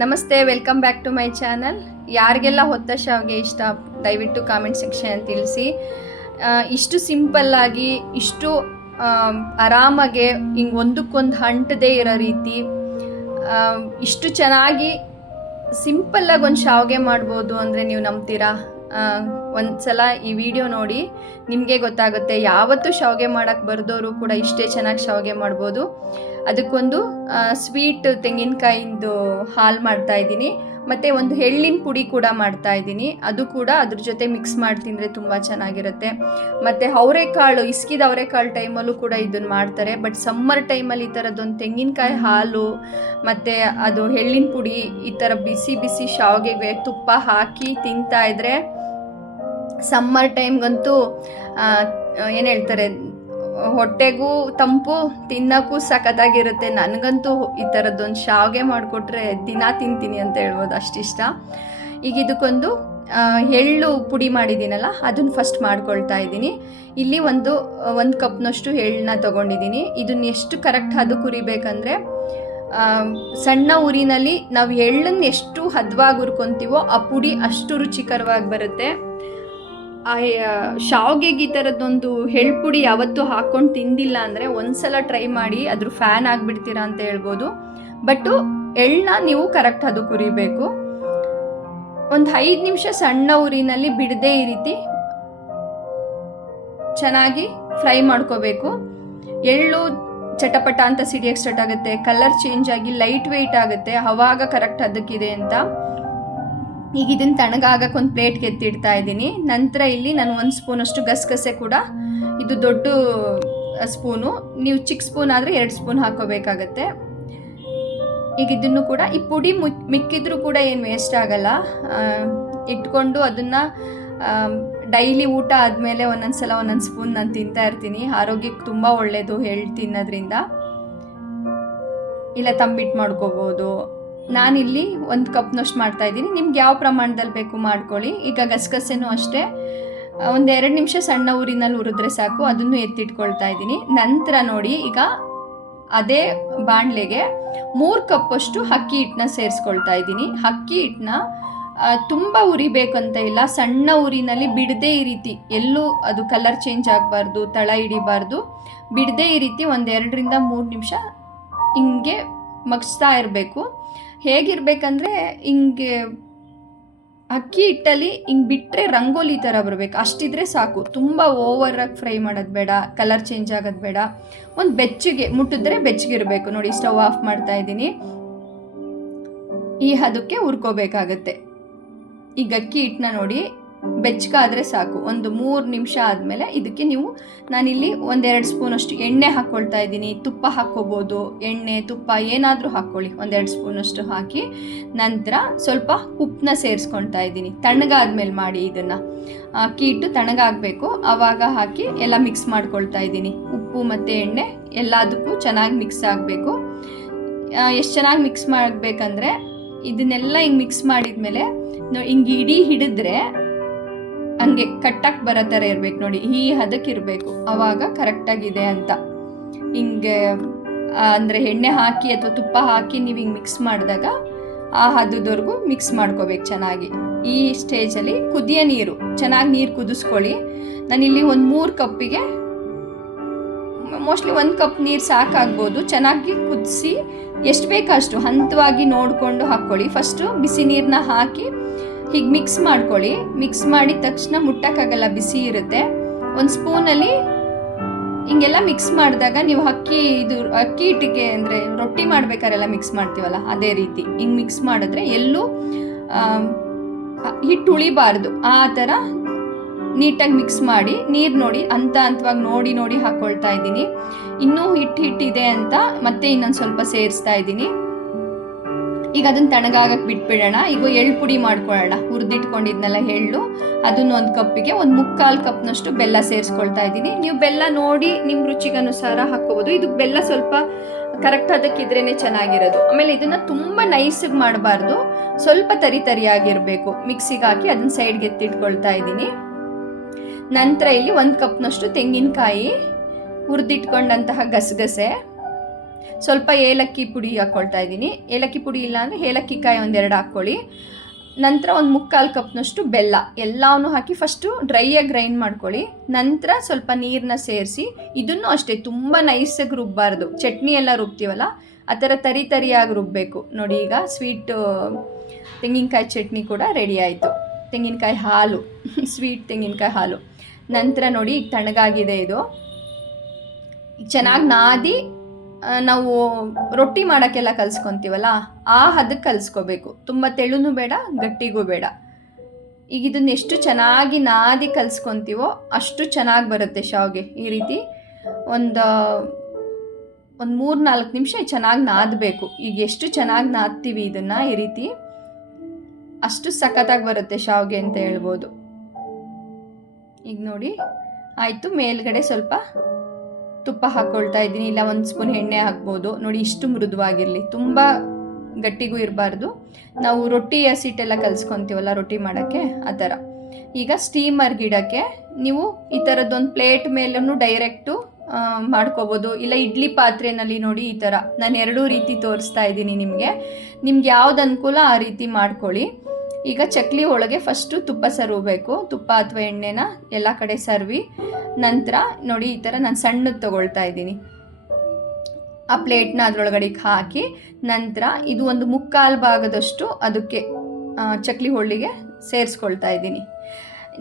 ನಮಸ್ತೆ, welcome back to my channel. ಯಾರಿಗೆಲ್ಲ ಹೊತ್ತ ಶಾವಿಗೆ ಇಷ್ಟ ದಯವಿಟ್ಟು ಕಾಮೆಂಟ್ ಸೆಕ್ಷನ್ ತಿಳಿಸಿ. ಇಷ್ಟು ಸಿಂಪಲ್ಲಾಗಿ ಇಷ್ಟು ಆರಾಮಾಗೆ ಹಿಂಗೆ ಒಂದಕ್ಕೊಂದು ಅಂಟದೇ ಇರೋ ರೀತಿ ಇಷ್ಟು ಚೆನ್ನಾಗಿ ಸಿಂಪಲ್ಲಾಗಿ ಒಂದು ಶಾವಿಗೆ ಮಾಡ್ಬೋದು ಅಂದರೆ ನೀವು ನಂಬ್ತೀರಾ? ಒಂದು ಸಲ ಈ ವಿಡಿಯೋ ನೋಡಿ ನಿಮಗೆ ಗೊತ್ತಾಗುತ್ತೆ. ಯಾವತ್ತೂ ಶಾವಿಗೆ ಮಾಡೋಕ್ಕೆ ಬರೆದವರು ಕೂಡ ಇಷ್ಟೇ ಚೆನ್ನಾಗಿ ಶಾವಿಗೆ ಮಾಡ್ಬೋದು. ಅದಕ್ಕೊಂದು ಸ್ವೀಟ್ ತೆಂಗಿನಕಾಯಿಂದು ಹಾಲು ಮಾಡ್ತಾಯಿದ್ದೀನಿ, ಮತ್ತು ಒಂದು ಎಳ್ಳಿನ ಪುಡಿ ಕೂಡ ಮಾಡ್ತಾಯಿದ್ದೀನಿ. ಅದು ಕೂಡ ಅದ್ರ ಜೊತೆ ಮಿಕ್ಸ್ ಮಾಡಿ ತಿಂದರೆ ತುಂಬ ಚೆನ್ನಾಗಿರುತ್ತೆ. ಮತ್ತು ಅವರೆಕಾಳು, ಇಸ್ಕಿದ ಅವರೆಕಾಳು ಟೈಮಲ್ಲೂ ಕೂಡ ಇದನ್ನು ಮಾಡ್ತಾರೆ. ಬಟ್ ಸಮ್ಮರ್ ಟೈಮಲ್ಲಿ ಈ ಥರದ್ದೊಂದು ತೆಂಗಿನಕಾಯಿ ಹಾಲು ಮತ್ತು ಅದು ಎಳ್ಳಿನ ಪುಡಿ ಈ ಥರ ಬಿಸಿ ಬಿಸಿ ಶಾವಿಗೆಗೆ ತುಪ್ಪ ಹಾಕಿ ತಿಂತಾಯಿದ್ರೆ ಸಮ್ಮರ್ ಟೈಮ್ಗಂತೂ ಏನು ಹೇಳ್ತಾರೆ, ಹೊಟ್ಟೆಗೂ ತಂಪು, ತಿನ್ನೋಕ್ಕೂ ಸಖತ್ತಾಗಿರುತ್ತೆ. ನನಗಂತೂ ಈ ಥರದ್ದೊಂದು ಶಾವಿಗೆ ಮಾಡಿಕೊಟ್ರೆ ದಿನ ತಿಂತೀನಿ ಅಂತ ಹೇಳ್ಬೋದು, ಅಷ್ಟಿಷ್ಟ. ಈಗ ಇದಕ್ಕೊಂದು ಎಳ್ಳು ಪುಡಿ ಮಾಡಿದ್ದೀನಲ್ಲ ಅದನ್ನು ಫಸ್ಟ್ ಮಾಡ್ಕೊಳ್ತಾ ಇದ್ದೀನಿ. ಇಲ್ಲಿ ಒಂದು ಕಪ್ನಷ್ಟು ಎಳ್ಳನ್ನ ತೊಗೊಂಡಿದ್ದೀನಿ. ಇದನ್ನು ಎಷ್ಟು ಕರೆಕ್ಟ್ ಹದಕ್ಕೆ ಹುರಿಬೇಕಂದ್ರೆ, ಸಣ್ಣ ಉರಿನಲ್ಲಿ ನಾವು ಎಳ್ಳನ್ನು ಎಷ್ಟು ಹದವಾಗಿ ಹುರ್ಕೊತೀವೋ ಆ ಪುಡಿ ಅಷ್ಟು ರುಚಿಕರವಾಗಿ ಬರುತ್ತೆ. ಶಾವಿಗೆಗೆ ಈ ಥರದ್ದೊಂದು ಎಳ್ಳು ಪುಡಿ ಯಾವತ್ತೂ ಹಾಕ್ಕೊಂಡು ತಿಂದಿಲ್ಲ ಅಂದರೆ ಒಂದ್ಸಲ ಟ್ರೈ ಮಾಡಿ, ಅದ್ರ ಫ್ಯಾನ್ ಆಗಿಬಿಡ್ತೀರಾ ಅಂತ ಹೇಳ್ಬೋದು. ಬಟ್ಟು ಎಳ್ಳನ್ನ ನೀವು ಕರೆಕ್ಟ್ ಅದು ಕುರಿಬೇಕು. ಒಂದು 5 ನಿಮಿಷ ಸಣ್ಣ ಉರಿನಲ್ಲಿ ಬಿಡದೆ ಈ ರೀತಿ ಚೆನ್ನಾಗಿ ಫ್ರೈ ಮಾಡ್ಕೋಬೇಕು. ಎಳ್ಳು ಚಟಪಟ ಅಂತ ಸಿಡಿಯೋಕ್ಕೆ ಸ್ಟಾರ್ಟ್ ಆಗುತ್ತೆ, ಕಲರ್ ಚೇಂಜ್ ಆಗಿ ಲೈಟ್ ವೆಯ್ಟ್ ಆಗುತ್ತೆ. ಅವಾಗ ಕರೆಕ್ಟ್ ಅದಕ್ಕಿದೆ ಅಂತ. ಈಗ ಇದನ್ನು ತಣ್ಣಗಾಗಕ್ಕೆ ಒಂದು ಪ್ಲೇಟ್ಗೆ ಎತ್ತಿಡ್ತಾ ಇದ್ದೀನಿ. ನಂತರ ಇಲ್ಲಿ ನಾನು 1 ಸ್ಪೂನಷ್ಟು ಗಸಗಸೆ ಕೂಡ, ಇದು ದೊಡ್ಡ ಸ್ಪೂನು, ನೀವು ಚಿಕ್ಕ ಸ್ಪೂನ್ ಆದರೆ 2 ಸ್ಪೂನ್ ಹಾಕೋಬೇಕಾಗತ್ತೆ. ಈಗ ಇದನ್ನು ಕೂಡ ಈ ಪುಡಿ ಮಿಕ್ಕಿದ್ರೂ ಕೂಡ ಏನು ವೇಸ್ಟ್ ಆಗಲ್ಲ. ಇಟ್ಕೊಂಡು ಅದನ್ನು ಡೈಲಿ ಊಟ ಆದಮೇಲೆ ಒಂದೊಂದು ಸ್ಪೂನ್ ನಾನು ತಿಂತಾ ಇರ್ತೀನಿ. ಆರೋಗ್ಯಕ್ಕೆ ತುಂಬ ಒಳ್ಳೆಯದು ಎಳ್ಳು ತಿನ್ನೋದ್ರಿಂದ. ಇಲ್ಲ ತಂಬಿಟ್ಟು ಮಾಡ್ಕೋಬೋದು. ನಾನಿಲ್ಲಿ 1 ಕಪ್ನಷ್ಟು ಮಾಡ್ತಾಯಿದ್ದೀನಿ. ನಿಮ್ಗೆ ಯಾವ ಪ್ರಮಾಣದಲ್ಲಿ ಬೇಕು ಮಾಡ್ಕೊಳ್ಳಿ. ಈಗ ಗಸಗಸೆನೂ ಅಷ್ಟೇ ಒಂದು 2 ನಿಮಿಷ ಸಣ್ಣ ಊರಿನಲ್ಲಿ ಹುರಿದ್ರೆ ಸಾಕು. ಅದನ್ನು ಎತ್ತಿಟ್ಕೊಳ್ತಾ ಇದ್ದೀನಿ. ನಂತರ ನೋಡಿ, ಈಗ ಅದೇ ಬಾಣಲೆಗೆ 3 ಕಪ್ಪಷ್ಟು ಅಕ್ಕಿ ಹಿಟ್ಟನ್ನ ಸೇರಿಸ್ಕೊಳ್ತಾ ಇದ್ದೀನಿ. ಅಕ್ಕಿ ಹಿಟ್ಟನ್ನ ತುಂಬ ಉರಿಬೇಕಂತ ಇಲ್ಲ, ಸಣ್ಣ ಉರಿನಲ್ಲಿ ಬಿಡದೆ ಈ ರೀತಿ, ಎಲ್ಲೂ ಅದು ಕಲರ್ ಚೇಂಜ್ ಆಗಬಾರ್ದು, ತಳ ಹಿಡಿಬಾರ್ದು, ಬಿಡದೆ ಈ ರೀತಿ 1-2 ರಿಂದ 3 ನಿಮಿಷ ಹಿಂಗೆ ಮಗ್ಸ್ತಾ ಇರಬೇಕು. ಹೇಗಿರ್ಬೇಕಂದ್ರೆ, ಹಿಂಗೆ ಅಕ್ಕಿ ಹಿಟ್ಟಲ್ಲಿ ಹಿಂಗೆ ಬಿಟ್ಟರೆ ರಂಗೋಲಿ ಥರ ಬರಬೇಕು, ಅಷ್ಟಿದ್ರೆ ಸಾಕು. ತುಂಬ ಓವರಾಗಿ ಫ್ರೈ ಮಾಡೋದು ಬೇಡ, ಕಲರ್ ಚೇಂಜ್ ಆಗೋದು ಬೇಡ. ಒಂದು ಬೆಚ್ಚಗೆ ಮುಟ್ಟಿದ್ರೆ ಬೆಚ್ಚಗಿರಬೇಕು. ನೋಡಿ, ಸ್ಟವ್ ಆಫ್ ಮಾಡ್ತಾ ಇದ್ದೀನಿ. ಈ ಹದಕ್ಕೆ ಹುರ್ಕೋಬೇಕಾಗತ್ತೆ. ಈಗ ಅಕ್ಕಿ ಹಿಟ್ಟನ್ನ ನೋಡಿ ಬೆಚ್ಚಗಾದರೆ ಸಾಕು. ಒಂದು 3 ನಿಮಿಷ ಆದಮೇಲೆ ಇದಕ್ಕೆ ನೀವು, ನಾನಿಲ್ಲಿ 1-2 ಸ್ಪೂನಷ್ಟು ಎಣ್ಣೆ ಹಾಕ್ಕೊಳ್ತಾ ಇದ್ದೀನಿ. ತುಪ್ಪ ಹಾಕ್ಕೋಬೋದು, ಎಣ್ಣೆ ತುಪ್ಪ ಏನಾದರೂ ಹಾಕ್ಕೊಳ್ಳಿ. 1-2 ಸ್ಪೂನಷ್ಟು ಹಾಕಿ ನಂತರ ಸ್ವಲ್ಪ ಉಪ್ಪನ್ನ ಸೇರಿಸ್ಕೊಳ್ತಾ ಇದ್ದೀನಿ. ತಣ್ಣಗಾದ್ಮೇಲೆ ಮಾಡಿ ಇದನ್ನು. ಅಕ್ಕಿ ಹಿಟ್ಟು ತಣ್ಣಗಾಗಬೇಕು, ಆವಾಗ ಹಾಕಿ ಎಲ್ಲ ಮಿಕ್ಸ್ ಮಾಡ್ಕೊಳ್ತಾ ಇದ್ದೀನಿ. ಉಪ್ಪು ಮತ್ತು ಎಣ್ಣೆ ಎಲ್ಲದಕ್ಕೂ ಚೆನ್ನಾಗಿ ಮಿಕ್ಸ್ ಆಗಬೇಕು. ಎಷ್ಟು ಚೆನ್ನಾಗಿ ಮಿಕ್ಸ್ ಮಾಡಬೇಕಂದ್ರೆ, ಇದನ್ನೆಲ್ಲ ಹಿಂಗೆ ಮಿಕ್ಸ್ ಮಾಡಿದ್ಮೇಲೆ ಹಿಂಗೆ ಇಡೀ ಹಿಡಿದ್ರೆ ಹಂಗೆ ಕಟ್ಟಕ್ಕೆ ಬರೋ ಥರ ಇರಬೇಕು. ನೋಡಿ, ಈ ಹದಕ್ಕೆ ಇರಬೇಕು, ಆವಾಗ ಕರೆಕ್ಟಾಗಿದೆ ಅಂತ. ಹಿಂಗೆ ಅಂದರೆ ಎಣ್ಣೆ ಹಾಕಿ ಅಥವಾ ತುಪ್ಪ ಹಾಕಿ ನೀವು ಹಿಂಗೆ ಮಿಕ್ಸ್ ಮಾಡಿದಾಗ ಆ ಹದದವರೆಗೂ ಮಿಕ್ಸ್ ಮಾಡ್ಕೋಬೇಕು ಚೆನ್ನಾಗಿ. ಈ ಸ್ಟೇಜಲ್ಲಿ ಕುದಿಯೋ ನೀರು, ಚೆನ್ನಾಗಿ ನೀರು ಕುದಿಸ್ಕೊಳ್ಳಿ. ನಾನಿಲ್ಲಿ ಒಂದು 3 ಕಪ್ಪಿಗೆ ಮೋಸ್ಟ್ಲಿ 1 ಕಪ್ ನೀರು ಸಾಕಾಗ್ಬೋದು. ಚೆನ್ನಾಗಿ ಕುದಿಸಿ ಎಷ್ಟು ಬೇಕಷ್ಟು ಹಂತವಾಗಿ ನೋಡಿಕೊಂಡು ಹಾಕ್ಕೊಳ್ಳಿ. ಫಸ್ಟು ಬಿಸಿ ನೀರನ್ನ ಹಾಕಿ ಹೀಗೆ ಮಿಕ್ಸ್ ಮಾಡ್ಕೊಳ್ಳಿ. ಮಿಕ್ಸ್ ಮಾಡಿದ ತಕ್ಷಣ ಮುಟ್ಟಕ್ಕಾಗಲ್ಲ, ಬಿಸಿ ಇರುತ್ತೆ. 1 ಸ್ಪೂನಲ್ಲಿ ಹಿಂಗೆಲ್ಲ ಮಿಕ್ಸ್ ಮಾಡಿದಾಗ ನೀವು ಅಕ್ಕಿ ಹಿಟ್ಟಿಗೆ ಅಂದರೆ ರೊಟ್ಟಿ ಮಾಡ್ಬೇಕಾರೆಲ್ಲ ಮಿಕ್ಸ್ ಮಾಡ್ತೀವಲ್ಲ, ಅದೇ ರೀತಿ ಹಿಂಗೆ ಮಿಕ್ಸ್ ಮಾಡಿದ್ರೆ ಎಲ್ಲೂ ಹಿಟ್ಟು ಉಳಿಬಾರ್ದು. ಆ ಥರ ನೀಟಾಗಿ ಮಿಕ್ಸ್ ಮಾಡಿ, ನೀರು ನೋಡಿ ಹಂತವಾಗಿ ನೋಡಿ ಹಾಕ್ಕೊಳ್ತಾ ಇದ್ದೀನಿ. ಇನ್ನೂ ಹಿಟ್ಟಿದೆ ಅಂತ ಮತ್ತೆ ಇನ್ನೊಂದು ಸ್ವಲ್ಪ ಸೇರಿಸ್ತಾ ಇದ್ದೀನಿ. ಈಗ ಅದನ್ನು ತಣ್ಣಗಾಗಕ್ಕೆ ಬಿಟ್ಬಿಡೋಣ. ಈಗ ಎಳ್ಳು ಪುಡಿ ಮಾಡ್ಕೊಳ್ಳೋಣ. ಹುರಿದಿಟ್ಕೊಂಡಿದ್ನಲ್ಲ ಎಳ್ಳು, ಅದನ್ನು 1 ಕಪ್ಪಿಗೆ 1/4 ಕಪ್ನಷ್ಟು ಬೆಲ್ಲ ಸೇರಿಸ್ಕೊಳ್ತಾ ಇದ್ದೀನಿ. ನೀವು ಬೆಲ್ಲ ನೋಡಿ ನಿಮ್ಮ ರುಚಿಗನುಸಾರ ಹಾಕ್ಕೋಬೋದು. ಇದು ಬೆಲ್ಲ ಸ್ವಲ್ಪ ಕರೆಕ್ಟ್ ಅದಕ್ಕಿದ್ರೇ ಚೆನ್ನಾಗಿರೋದು. ಆಮೇಲೆ ಇದನ್ನು ತುಂಬ ನೈಸಿಗೆ ಮಾಡಬಾರ್ದು, ಸ್ವಲ್ಪ ತರಿಯಾಗಿರಬೇಕು. ಮಿಕ್ಸಿಗೆ ಹಾಕಿ ಅದನ್ನು ಸೈಡ್ಗೆ ಎತ್ತಿಟ್ಕೊಳ್ತಾ ಇದ್ದೀನಿ. ನಂತರ ಇಲ್ಲಿ 1 ಕಪ್ನಷ್ಟು ತೆಂಗಿನಕಾಯಿ, ಹುರಿದಿಟ್ಕೊಂಡಂತಹ ಗಸಗಸೆ, ಸ್ವಲ್ಪ ಏಲಕ್ಕಿ ಪುಡಿ ಹಾಕ್ಕೊಳ್ತಾ ಇದ್ದೀನಿ. ಏಲಕ್ಕಿ ಪುಡಿ ಇಲ್ಲ ಅಂದರೆ ಏಲಕ್ಕಿ ಕಾಯಿ ಒಂದೆರಡು ಹಾಕ್ಕೊಳ್ಳಿ. ನಂತರ ಒಂದು 3/4 ಕಪ್ನಷ್ಟು ಬೆಲ್ಲ ಎಲ್ಲವನ್ನೂ ಹಾಕಿ ಫಸ್ಟು ಡ್ರೈಯಾಗಿ ಗ್ರೈಂಡ್ ಮಾಡ್ಕೊಳ್ಳಿ. ನಂತರ ಸ್ವಲ್ಪ ನೀರನ್ನ ಸೇರಿಸಿ, ಇದನ್ನು ಅಷ್ಟೇ ತುಂಬ ನೈಸಾಗಿ ರುಬ್ಬಾರ್ದು. ಚಟ್ನಿ ಎಲ್ಲ ರುಬ್ತೀವಲ್ಲ ಆ ಥರ ತರಿಯಾಗಿ ರುಬ್ಬಬೇಕು. ನೋಡಿ ಈಗ ಸ್ವೀಟ್ ತೆಂಗಿನಕಾಯಿ ಚಟ್ನಿ ಕೂಡ ರೆಡಿ ಆಯಿತು. ತೆಂಗಿನಕಾಯಿ ಹಾಲು ಸ್ವೀಟ್ ತೆಂಗಿನಕಾಯಿ ಹಾಲು. ನಂತರ ನೋಡಿ ಈಗ ತಣ್ಣಗಾಗಿದೆ. ಇದು ಚೆನ್ನಾಗಿ ನಾದಿ ನಾವು ರೊಟ್ಟಿ ಮಾಡೋಕ್ಕೆಲ್ಲ ಕಲಿಸ್ಕೊತೀವಲ್ಲ ಆ ಹದಕ್ಕೆ ಕಲಿಸ್ಕೋಬೇಕು. ತುಂಬ ತೆಳುನೂ ಬೇಡ, ಗಟ್ಟಿಗೂ ಬೇಡ. ಈಗ ಇದನ್ನ ಎಷ್ಟು ಚೆನ್ನಾಗಿ ನಾದಿ ಕಲಿಸ್ಕೊತೀವೋ ಅಷ್ಟು ಚೆನ್ನಾಗಿ ಬರುತ್ತೆ ಶಾವಿಗೆ. ಈ ರೀತಿ ಒಂದು 3-4 ನಿಮಿಷ ಚೆನ್ನಾಗಿ ನಾದಬೇಕು. ಈಗ ಎಷ್ಟು ಚೆನ್ನಾಗಿ ನಾದ್ತೀವಿ ಇದನ್ನು ಈ ರೀತಿ ಅಷ್ಟು ಸಖತ್ತಾಗಿ ಬರುತ್ತೆ ಶಾವಿಗೆ ಅಂತ ಹೇಳ್ಬೋದು. ಈಗ ನೋಡಿ ಆಯಿತು. ಮೇಲ್ಗಡೆ ಸ್ವಲ್ಪ ತುಪ್ಪ ಹಾಕ್ಕೊಳ್ತಾ ಇದ್ದೀನಿ, ಇಲ್ಲ 1 ಸ್ಪೂನ್ ಎಣ್ಣೆ ಹಾಕ್ಬೋದು. ನೋಡಿ ಇಷ್ಟು ಮೃದುವಾಗಿರಲಿ, ತುಂಬ ಗಟ್ಟಿಗೂ ಇರಬಾರ್ದು. ನಾವು ರೊಟ್ಟಿ ಹಸಿಟ್ಟೆಲ್ಲ ಕಲಿಸ್ಕೊತೀವಲ್ಲ ರೊಟ್ಟಿ ಮಾಡೋಕ್ಕೆ ಆ ಥರ. ಈಗ ಸ್ಟೀಮರ್ಗೆ ಇಡೋಕ್ಕೆ ನೀವು ಈ ಥರದ್ದೊಂದು ಪ್ಲೇಟ್ ಮೇಲೂ ಡೈರೆಕ್ಟು ಮಾಡ್ಕೋಬೋದು, ಇಲ್ಲ ಇಡ್ಲಿ ಪಾತ್ರೆಯಲ್ಲಿ ನೋಡಿ ಈ ಥರ ನಾನು 2 ರೀತಿ ತೋರಿಸ್ತಾ ಇದ್ದೀನಿ ನಿಮಗೆ ಯಾವ್ದು ಅನುಕೂಲ ಆ ರೀತಿ ಮಾಡ್ಕೊಳ್ಳಿ. ಈಗ ಚಕ್ಲಿ ಒಳಗೆ ಫಸ್ಟು ತುಪ್ಪ ಸರಬೇಕು. ತುಪ್ಪ ಅಥವಾ ಎಣ್ಣೆನ ಎಲ್ಲ ಕಡೆ ಸರ್ವಿ. ನಂತರ ನೋಡಿ ಈ ಥರ ನಾನು ಸಣ್ಣದು ತೊಗೊಳ್ತಾ ಇದ್ದೀನಿ. ಆ ಪ್ಲೇಟ್ನ ಅದರೊಳಗಡೆಗೆ ಹಾಕಿ ನಂತರ ಇದು ಒಂದು 3/4 ಭಾಗದಷ್ಟು ಅದಕ್ಕೆ ಚಕ್ಲಿ ಹೊಳ್ಳಿಗೆ ಸೇರಿಸ್ಕೊಳ್ತಾ ಇದ್ದೀನಿ.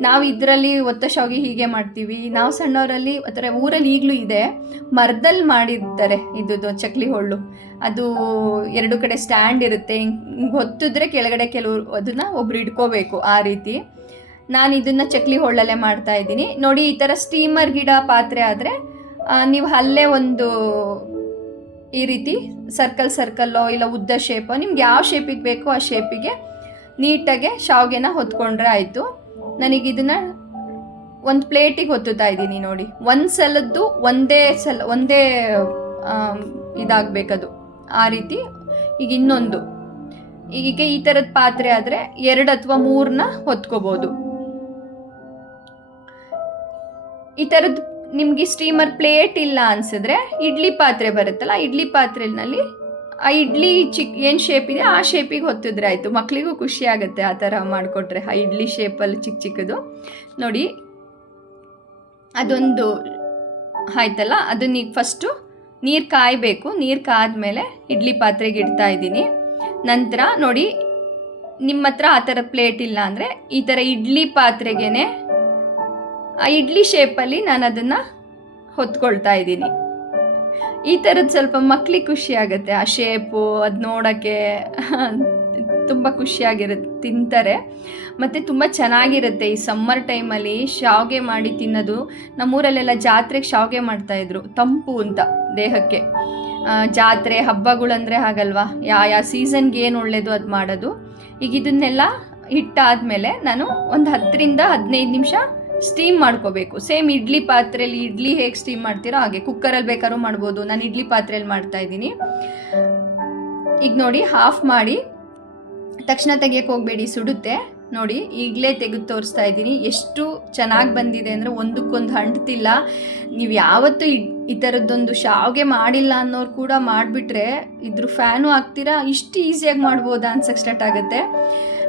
ನಾವು ಇದರಲ್ಲಿ ಒತ್ತ ಶಾವಿಗೆ ಹೀಗೆ ಮಾಡ್ತೀವಿ. ನಾವು ಸಣ್ಣವರಲ್ಲಿ ಆ ಥರ ಊರಲ್ಲಿ ಈಗಲೂ ಇದೆ, ಮರದಲ್ಲಿ ಮಾಡಿರ್ತಾರೆ ಇದು ಚಕ್ಲಿ ಹೊಳ್ಳು. ಅದು 2 ಕಡೆ ಸ್ಟ್ಯಾಂಡ್ ಇರುತ್ತೆ, ಹಿಂಗೆ ಹೊತ್ತಿದ್ರೆ ಕೆಳಗಡೆ ಕೆಲವರು ಅದನ್ನು ಒಬ್ರು ಇಟ್ಕೋಬೇಕು. ಆ ರೀತಿ ನಾನು ಇದನ್ನು ಚಕ್ಲಿ ಹೊಳ್ಳಲ್ಲೇ ಮಾಡ್ತಾ ಇದ್ದೀನಿ. ನೋಡಿ ಈ ಥರ ಸ್ಟೀಮರ್ ಗಿಡ ಪಾತ್ರೆ ಆದರೆ ನೀವು ಅಲ್ಲೇ ಒಂದು ಈ ರೀತಿ ಸರ್ಕಲ್ಲೋ ಇಲ್ಲ ಉದ್ದ ಶೇಪೋ ನಿಮ್ಗೆ ಯಾವ ಶೇಪಿಗೆ ಬೇಕೋ ಆ ಶೇಪಿಗೆ ನೀಟಾಗೆ ಶಾವಿಗೆನ ಹೊತ್ಕೊಂಡ್ರೆ ಆಯಿತು. ನನಗಿದನ್ನು ಒಂದು ಪ್ಲೇಟಿಗೆ ಹೊತ್ತುತ್ತಾ ಇದ್ದೀನಿ. ನೋಡಿ ಒಂದು ಸಲದ್ದು ಒಂದೇ ಇದಾಗಬೇಕದು ಆ ರೀತಿ. ಈಗ ಇನ್ನೊಂದು ಈಗ ಈ ಥರದ ಪಾತ್ರೆ ಆದರೆ 2 ಅಥವಾ 3ನ ಹೊತ್ಕೋಬೋದು. ಈ ಥರದ್ದು ನಿಮಗೆ ಸ್ಟೀಮರ್ ಪ್ಲೇಟ್ ಇಲ್ಲ ಅನಿಸಿದ್ರೆ ಇಡ್ಲಿ ಪಾತ್ರೆ ಬರುತ್ತಲ್ಲ, ಇಡ್ಲಿ ಪಾತ್ರೆಯಲ್ಲಿ ಆ ಇಡ್ಲಿ ಏನು ಶೇಪ್ ಇದೆ ಆ ಶೇಪಿಗೆ ಹೊತ್ತಿದ್ರೆ ಆಯಿತು. ಮಕ್ಕಳಿಗೂ ಖುಷಿ ಆಗುತ್ತೆ ಆ ಥರ ಮಾಡಿಕೊಟ್ರೆ. ಆ ಇಡ್ಲಿ ಶೇಪಲ್ಲಿ ಚಿಕ್ಕದು ನೋಡಿ ಅದೊಂದು ಆಯ್ತಲ್ಲ. ಅದನ್ನ ಈಗ ಫಸ್ಟು ನೀರು ಕಾಯಬೇಕು. ನೀರು ಕಾದ್ಮೇಲೆ ಇಡ್ಲಿ ಪಾತ್ರೆಗೆ ಇಡ್ತಾ ಇದ್ದೀನಿ. ನಂತರ ನೋಡಿ ನಿಮ್ಮ ಹತ್ರ ಆ ಥರ ಪ್ಲೇಟ್ ಇಲ್ಲ ಅಂದರೆ ಈ ಥರ ಇಡ್ಲಿ ಪಾತ್ರೆಗೇ ಆ ಇಡ್ಲಿ ಶೇಪಲ್ಲಿ ನಾನು ಅದನ್ನು ಹೊತ್ಕೊಳ್ತಾ ಇದ್ದೀನಿ. ಈ ಥರದ್ದು ಸ್ವಲ್ಪ ಮಕ್ಕಳಿಗೆ ಖುಷಿ ಆಗುತ್ತೆ. ಆ ಶೇಪು ಅದು ನೋಡೋಕ್ಕೆ ತುಂಬ ಖುಷಿಯಾಗಿರುತ್ತೆ, ತಿಂತಾರೆ. ಮತ್ತು ತುಂಬ ಚೆನ್ನಾಗಿರುತ್ತೆ. ಈ ಸಮ್ಮರ್ ಟೈಮಲ್ಲಿ ಶಾವಿಗೆ ಮಾಡಿ ತಿನ್ನೋದು. ನಮ್ಮೂರಲ್ಲೆಲ್ಲ ಜಾತ್ರೆಗೆ ಶಾವಿಗೆ ಮಾಡ್ತಾಯಿದ್ರು, ತಂಪು ಅಂತ ದೇಹಕ್ಕೆ. ಜಾತ್ರೆ ಹಬ್ಬಗಳಂದರೆ ಹಾಗಲ್ವಾ, ಯಾವ ಸೀಸನ್ಗೆ ಏನು ಒಳ್ಳೆಯದು ಅದು ಮಾಡೋದು. ಈಗ ಇದನ್ನೆಲ್ಲ ಹಿಟ್ಟಾದಮೇಲೆ ನಾನು ಒಂದು 10ರಿಂದ 15 ನಿಮಿಷ ಸ್ಟೀಮ್ ಮಾಡ್ಕೋಬೇಕು. ಸೇಮ್ ಇಡ್ಲಿ ಪಾತ್ರೆಯಲ್ಲಿ ಇಡ್ಲಿ ಹೇಗೆ ಸ್ಟೀಮ್ ಮಾಡ್ತೀರೋ ಹಾಗೆ ಕುಕ್ಕರಲ್ಲಿ ಬೇಕಾದ್ರೂ ಮಾಡ್ಬೋದು. ನಾನು ಇಡ್ಲಿ ಪಾತ್ರೆಯಲ್ಲಿ ಮಾಡ್ತಾಯಿದ್ದೀನಿ. ಈಗ ನೋಡಿ ಆಫ್ ಮಾಡಿ ತಕ್ಷಣ ತೆಗಿಯೋಕ್ಕೆ ಹೋಗಬೇಡಿ, ಸುಡುತ್ತೆ. ನೋಡಿ ಈಗಲೇ ತೆಗೆದು ತೋರಿಸ್ತಾ ಇದ್ದೀನಿ. ಎಷ್ಟು ಚೆನ್ನಾಗಿ ಬಂದಿದೆ ಅಂದರೆ ಒಂದಕ್ಕೊಂದು ಅಂಟ್ತಿಲ್ಲ. ನೀವು ಯಾವತ್ತೂ ಈ ಥರದ್ದೊಂದು ಶಾವಿಗೆ ಮಾಡಿಲ್ಲ ಅನ್ನೋರು ಕೂಡ ಮಾಡಿಬಿಟ್ರೆ ಇದ್ರ ಫ್ಯಾನು ಆಗ್ತೀರಾ. ಇಷ್ಟು ಈಸಿಯಾಗಿ ಮಾಡ್ಬೋದಾ ಅನ್ಸಕ್ಕೆ ಸ್ಟಾರ್ಟ್ ಆಗುತ್ತೆ.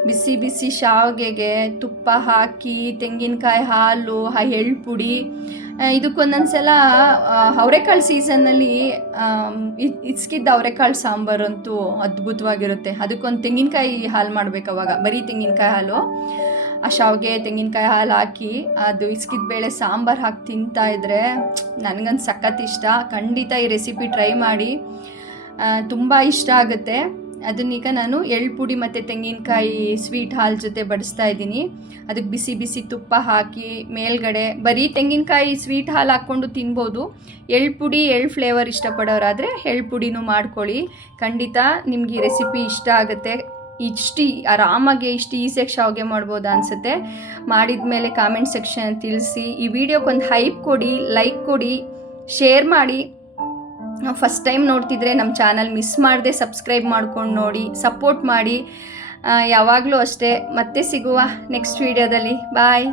ಬಿಸಿ ಬಿಸಿ ಶಾವಿಗೆಗೆ ತುಪ್ಪ ಹಾಕಿ ತೆಂಗಿನಕಾಯಿ ಹಾಲು, ಎಳ್ಳು ಪುಡಿ, ಇದಕ್ಕೊಂದೊಂದ್ಸಲ ಅವರೆಕಾಳು ಸೀಸನ್ನಲ್ಲಿ ಇಸ್ಕಿದ್ದ ಅವರೆಕಾಳು ಸಾಂಬಾರು ಅಂತೂ ಅದ್ಭುತವಾಗಿರುತ್ತೆ. ಅದಕ್ಕೊಂದು ತೆಂಗಿನಕಾಯಿ ಹಾಲು ಮಾಡಬೇಕು. ಅವಾಗ ಬರೀ ತೆಂಗಿನಕಾಯಿ ಹಾಲು, ಆ ಶಾವಿಗೆ ತೆಂಗಿನಕಾಯಿ ಹಾಲು ಹಾಕಿ ಅದು ಇಸ್ಕಿದ ಬೇಳೆ ಸಾಂಬಾರು ಹಾಕಿ ತಿಂತಾಯಿದ್ರೆ ನನಗಂದು ಸಖತ್ ಇಷ್ಟ. ಖಂಡಿತ ಈ ರೆಸಿಪಿ ಟ್ರೈ ಮಾಡಿ, ತುಂಬ ಇಷ್ಟ ಆಗುತ್ತೆ. ಅದನ್ನೀಗ ನಾನು ಎಳ್ಳು ಪುಡಿ ಮತ್ತು ತೆಂಗಿನಕಾಯಿ ಸ್ವೀಟ್ ಹಾಲು ಜೊತೆ ಬಡಿಸ್ತಾ ಇದ್ದೀನಿ. ಅದಕ್ಕೆ ಬಿಸಿ ಬಿಸಿ ತುಪ್ಪ ಹಾಕಿ ಮೇಲ್ಗಡೆ ಬರೀ ತೆಂಗಿನಕಾಯಿ ಸ್ವೀಟ್ ಹಾಲು ಹಾಕ್ಕೊಂಡು ತಿನ್ಬೋದು. ಎಳ್ಳು ಪುಡಿ ಎಳ್ಳು ಫ್ಲೇವರ್ ಇಷ್ಟಪಡೋರಾದರೆ ಎಳ್ಳು ಪುಡಿನೂ ಮಾಡ್ಕೊಳ್ಳಿ. ಖಂಡಿತ ನಿಮ್ಗೆ ಈ ರೆಸಿಪಿ ಇಷ್ಟ ಆಗುತ್ತೆ. ಇಷ್ಟು ಆರಾಮಾಗಿ ಇಷ್ಟು ಈಸಿಯಾಗಿ ಶಾವಿಗೆ ಮಾಡ್ಬೋದು ಅನಿಸುತ್ತೆ. ಮಾಡಿದ ಮೇಲೆ ಕಾಮೆಂಟ್ ಸೆಕ್ಷನ್ ತಿಳಿಸಿ. ಈ ವಿಡಿಯೋಕ್ಕೊಂದು ಹೈಪ್ ಕೊಡಿ, ಲೈಕ್ ಕೊಡಿ, ಶೇರ್ ಮಾಡಿ. ಫಸ್ಟ್ ಟೈಮ್ ನೋಡ್ತಿದ್ರೆ ನಮ್ಮ ಚಾನಲ್ ಮಿಸ್ ಮಾಡದೆ ಸಬ್ಸ್ಕ್ರೈಬ್ ಮಾಡ್ಕೊಂಡು ನೋಡಿ, ಸಪೋರ್ಟ್ ಮಾಡಿ. ಯಾವಾಗಲೂ ಅಷ್ಟೇ. ಮತ್ತೆ ಸಿಗುವ ನೆಕ್ಸ್ಟ್ ವಿಡಿಯೋದಲ್ಲಿ. ಬಾಯ್.